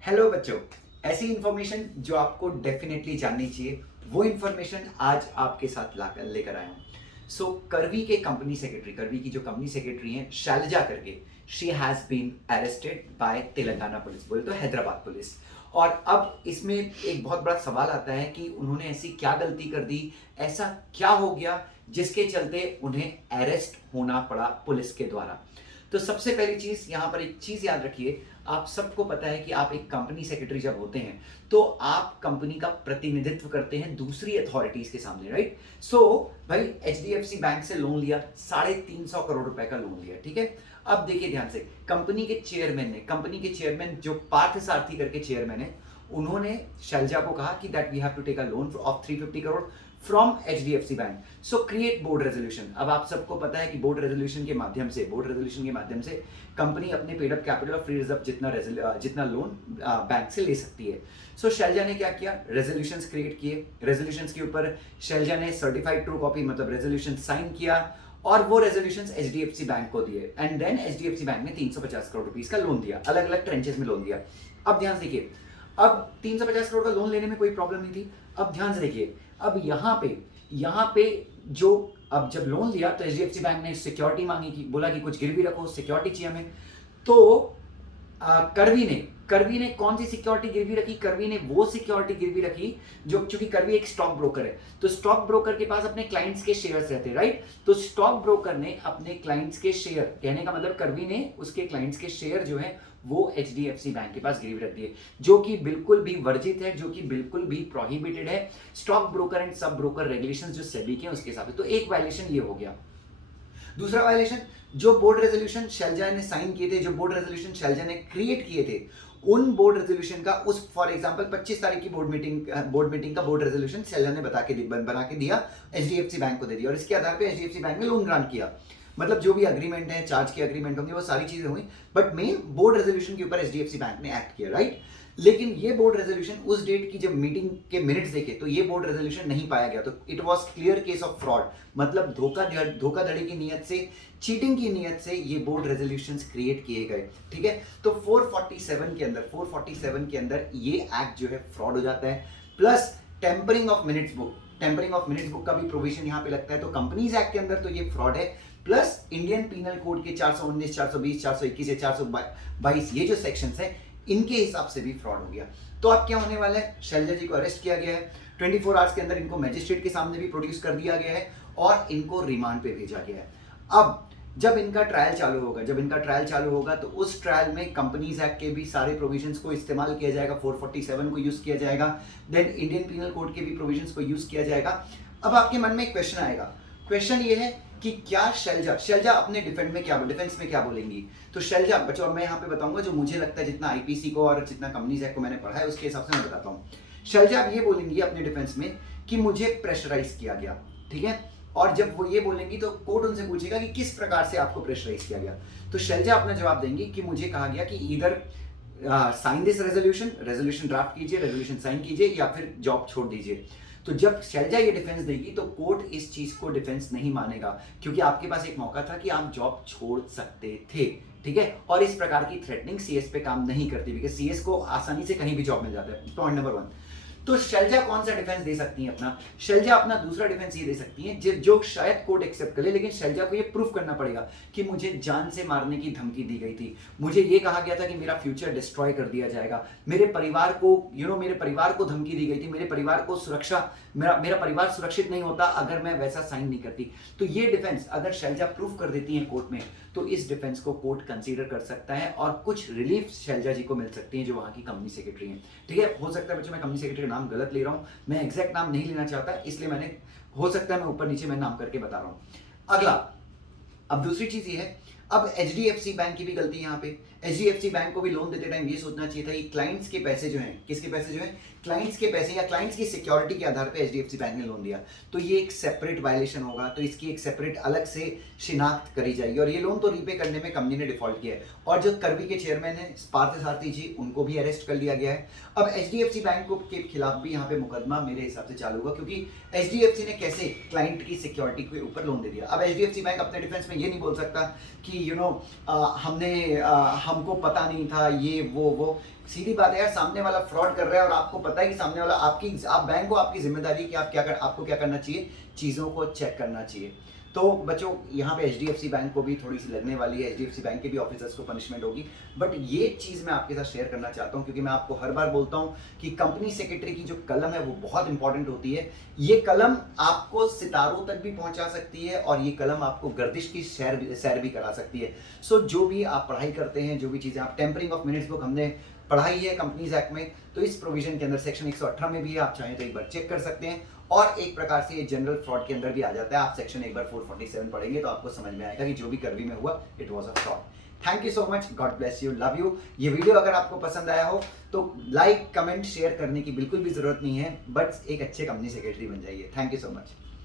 Hello बच्चों, ऐसी information जो आपको डेफिनेटली जाननी चाहिए वो इंफॉर्मेशन आज आपके साथ लाकर लेकर आया हूँ। करवी की जो कंपनी सेक्रेटरी हैं शैलजा करके, she has been arrested by Telangana police, बोले तो हैदराबाद पुलिस। और अब इसमें एक बहुत बड़ा सवाल आता है कि उन्होंने ऐसी क्या गलती कर दी, ऐसा क्या हो गया जिसके चलते उन्हें अरेस्ट होना पड़ा पुलिस के द्वारा। तो सबसे पहली चीज यहां पर एक चीज याद रखिए, आप सबको पता है कि आप एक कंपनी सेक्रेटरी जब होते हैं तो आप कंपनी का प्रतिनिधित्व करते हैं दूसरी अथॉरिटीज के सामने, राइट। सो भाई एचडीएफसी बैंक से लोन लिया, 350 करोड़ रुपए का लोन लिया, ठीक है। अब देखिए ध्यान से, कंपनी के चेयरमैन जो पार्थ सारथी करके चेयरमैन है, उन्होंने शैलजा को कहा कि that we have to take a loan of 350 crore from HDFC bank, so create board resolution. अब आप सबको पता है कि बोर्ड रेजोल्यूशन के माध्यम से कंपनी अपने पेड अप कैपिटल और फ्री रिजर्व जितना लोन बैंक से ले सकती है। सो शैलजा ने क्या किया, रेजोल्यूशंस क्रिएट किए, रेजोल्यूशंस के ऊपर शैलजा ने सर्टिफाइड ट्रू कॉपी मतलब रेजोल्यूशन साइन किया और वो रेजोल्यूशंस एचडीएफसी बैंक को दिए। एंड देन एचडीएफसी बैंक ने 350 करोड़ रुपीस का लोन दिया, अलग अलग ट्रेंचेस में लोन दिया। अब ध्यान से देखिए, अब 350 करोड़ का लोन लेने में कोई प्रॉब्लम नहीं थी। अब ध्यान से देखिए, अब यहाँ पे जो, अब जब लोन लिया तो एचडीएफसी बैंक ने सिक्योरिटी मांगी, कि बोला कि कुछ गिरवी रखो, सिक्योरिटी चाहिए हमें। तो करवी ने कौन सी सिक्योरिटी गिरवी रखी, करवी ने वो सिक्योरिटी गिरवी रखी जो, क्योंकि करवी एक स्टॉक ब्रोकर है, तो स्टॉक ब्रोकर के पास अपने क्लाइंट्स के शेयर्स रहते हैं, राइट। तो स्टॉक ब्रोकर ने अपने क्लाइंट्स के शेयर, कहने का मतलब करवी ने उसके क्लाइंट्स के शेयर जो है वो एचडीएफसी बैंक के पास गिरवी रख दिए, जो कि बिल्कुल भी वर्जित है, जो कि बिल्कुल भी प्रोहिबिटेड है stock broker and sub broker regulations जो सेबी के हैं उसके हिसाब से। तो एक वायलेशन ये हो गया। दूसरा वायलेशन, जो बोर्ड रेजोल्यूशन शैलजा ने साइन किए थे, जो बोर्ड रेजोल्यूशन शैलजा ने क्रिएट किए थे, उन बोर्ड रेजोल्यूशन का, उस फॉर एग्जांपल 25 तारीख की बोर्ड मीटिंग का बोर्ड रेजोल्यूशन शैलजा ने बना के दिया, एचडीएफसी बैंक को दे दिया और इसके आधार पे एचडीएफसी बैंक ने लोन ग्रांट किया। मतलब जो भी अग्रीमेंट है, चार्ज के अग्रीमेंट होंगे, वो सारी चीजें हुई, बट मेन बोर्ड रेजोल्यूशन के ऊपर एचडीएफसी बैंक ने एक्ट किया, राइट। लेकिन ये बोर्ड रेजोल्यूशन, उस डेट की जब मीटिंग के मिनट्स देखे तो ये बोर्ड रेजोल्यूशन नहीं पाया गया, तो it was clear case of fraud, मतलब धोखाधड़ी की नीयत से, चीटिंग की नीयत से ये बोर्ड रेजोल्यूशंस क्रिएट किए गए, ठीक है। तो 447 के अंदर ये एक्ट जो है फ्रॉड हो जाता है। Plus tampering of minutes book का भी प्रोविजन यहाँ पे लगता है, तो कंपनीज एक्ट के अंदर तो ये फ्रॉड है। प्लस इंडियन पीनल कोड के 419, 420, 421 या 422 ये जो सेक्शंस है, इनके हिसाब से भी फ्रॉड हो गया। तो अब क्या होने वाला है, शैलजा जी को अरेस्ट किया गया है, 24 आवर्स के अंदर इनको मैजिस्ट्रेट के सामने भी प्रोड्यूस कर दिया गया है और इनको रिमांड पे भेजा गया है। अब जब इनका ट्रायल चालू होगा तो उस ट्रायल में कंपनीज एक्ट के भी सारे प्रोविजंस को इस्तेमाल किया जाएगा, 447 को यूज किया जाएगा, देन इंडियन पीनल कोड के भी प्रोविजंस को यूज किया जाएगा। अब आपके मन में एक क्वेश्चन आएगा, क्वेश्चन ये है कि क्या शैलजा अपने डिफेंस में क्या बोलेंगी। तो शैलजा, बच्चों अब मैं यहाँ पे बताऊंगा जो मुझे लगता है, जितना आईपीसी को और जितना कंपनीज एक्ट को मैंने पढ़ा है उसके हिसाब से मैं बताता हूँ। शैलजा अब ये बोलेंगी अपने डिफेंस में कि मुझे प्रेशराइज किया गया, ठीक है। और जब वो ये बोलेंगी तो कोर्ट उनसे पूछेगा कि किस प्रकार से आपको प्रेशराइज किया गया। तो शैलजा अपना जवाब देंगी कि मुझे कहा गया कि इधर साइन दिस रेजोल्यूशन ड्राफ्ट कीजिए, रेजोल्यूशन साइन कीजिए या फिर जॉब छोड़ दीजिए। तो जब शैलजा ये डिफेंस देगी तो कोर्ट इस चीज को डिफेंस नहीं मानेगा, क्योंकि आपके पास एक मौका था कि आप जॉब छोड़ सकते थे, ठीक है। और इस प्रकार की थ्रेटनिंग सीएस पे काम नहीं करती, बिकॉज सीएस को आसानी से कहीं भी जॉब मिल जाता है, पॉइंट नंबर 1। तो शैलजा कौन सा डिफेंस दे सकती है अपना, शैलजा अपना दूसरा डिफेंस ये दे सकती है जो शायद कोर्ट एक्सेप्ट करे, लेकिन शैलजा को ये प्रूफ करना पड़ेगा कि मुझे जान से मारने की धमकी दी गई थी, मुझे ये कहा गया था कि मेरा फ्यूचर डिस्ट्रॉय कर दिया जाएगा, मेरे परिवार को धमकी दी गई थी, मेरे परिवार को मेरा परिवार सुरक्षित नहीं होता अगर मैं वैसा साइन नहीं करती। तो ये डिफेंस अगर शैलजा प्रूफ कर देती है कोर्ट में तो इस डिफेंस को कोर्ट कंसीडर कर सकता है और कुछ रिलीफ शैलजा जी को मिल सकती है जो वहां की कंपनी सेक्रेटरी हैं, ठीक है। हो सकता है बच्चों मैं कंपनी सेक्रेटरी का नाम गलत ले रहा हूं, मैं एग्जैक्ट नाम नहीं लेना चाहता, इसलिए मैंने, हो सकता है मैं ऊपर नीचे मैं नाम करके बता रहा हूं। अगला, अब दूसरी चीज ये है, अब एचडीएफसी बैंक की भी गलती यहाँ पे, एचडीएफसी बैंक को भी लोन देते टाइम ये सोचना चाहिए था कि क्लाइंट्स के पैसे जो हैं, किसके पैसे जो हैं, क्लाइंट्स के पैसे या क्लाइंट्स की सिक्योरिटी के आधार पे एचडीएफसी बैंक ने लोन दिया, तो ये एक सेपरेट वायलेशन होगा, तो इसकी एक सेपरेट अलग से शिनाख्त करी जाएगी और ये लोन तो रीपे करने में कंपनी ने डिफॉल्ट किया है। और जो करवी के चेयरमैन है पार्थ सारथी जी, उनको भी अरेस्ट कर लिया गया है। अब एचडीएफसी बैंक के खिलाफ भी यहाँ पे मुकदमा मेरे हिसाब से चालू होगा, क्योंकि एचडीएफसी ने कैसे क्लाइंट की सिक्योरिटी के ऊपर लोन दे दिया। अब एचडीएफसी बैंक अपने डिफेंस में ये नहीं बोल सकता कि हमको पता नहीं था, ये वो सीधी बात है यार, सामने वाला फ्रॉड कर रहा है और आपको पता है कि सामने वाला आप बैंक को आपकी जिम्मेदारी कि आपको क्या करना चाहिए, चीज़ों को चेक करना चाहिए। तो बच्चों यहाँ पे HDFC बैंक को भी थोड़ी सी लगने वाली है, HDFC बैंक के भी ऑफिसर्स को पनिशमेंट होगी, बट ये चीज़ मैं आपके साथ शेयर करना चाहता हूँ क्योंकि मैं आपको हर बार बोलता हूँ कि कंपनी सेक्रेटरी की जो कलम है वो बहुत इंपॉर्टेंट होती है। ये कलम आपको सितारों तक भी पहुंचा सकती है और ये कलम आपको गर्दिश की सैर भी करा सकती है। सो जो भी आप पढ़ाई करते हैं, जो भी चीज़ें आप टेम्परिंग ऑफ मिनट्स बुक हमने पढ़ाई है कंपनीज एक्ट में, तो इस प्रोविजन के अंदर सेक्शन 118 में भी आप चाहें तो एक बार चेक कर सकते हैं और एक प्रकार से ये जनरल फ्रॉड के अंदर भी आ जाता है। आप सेक्शन एक बार 447 पढ़ेंगे तो आपको समझ में आएगा कि जो भी कर्वी में हुआ it was a fraud. Thank you so much, God bless you, love you. ये वीडियो अगर आपको पसंद आया हो तो लाइक कमेंट शेयर करने की बिल्कुल भी जरूरत नहीं है, बट एक अच्छे कंपनी सेक्रेटरी बन जाइए। Thank you so much.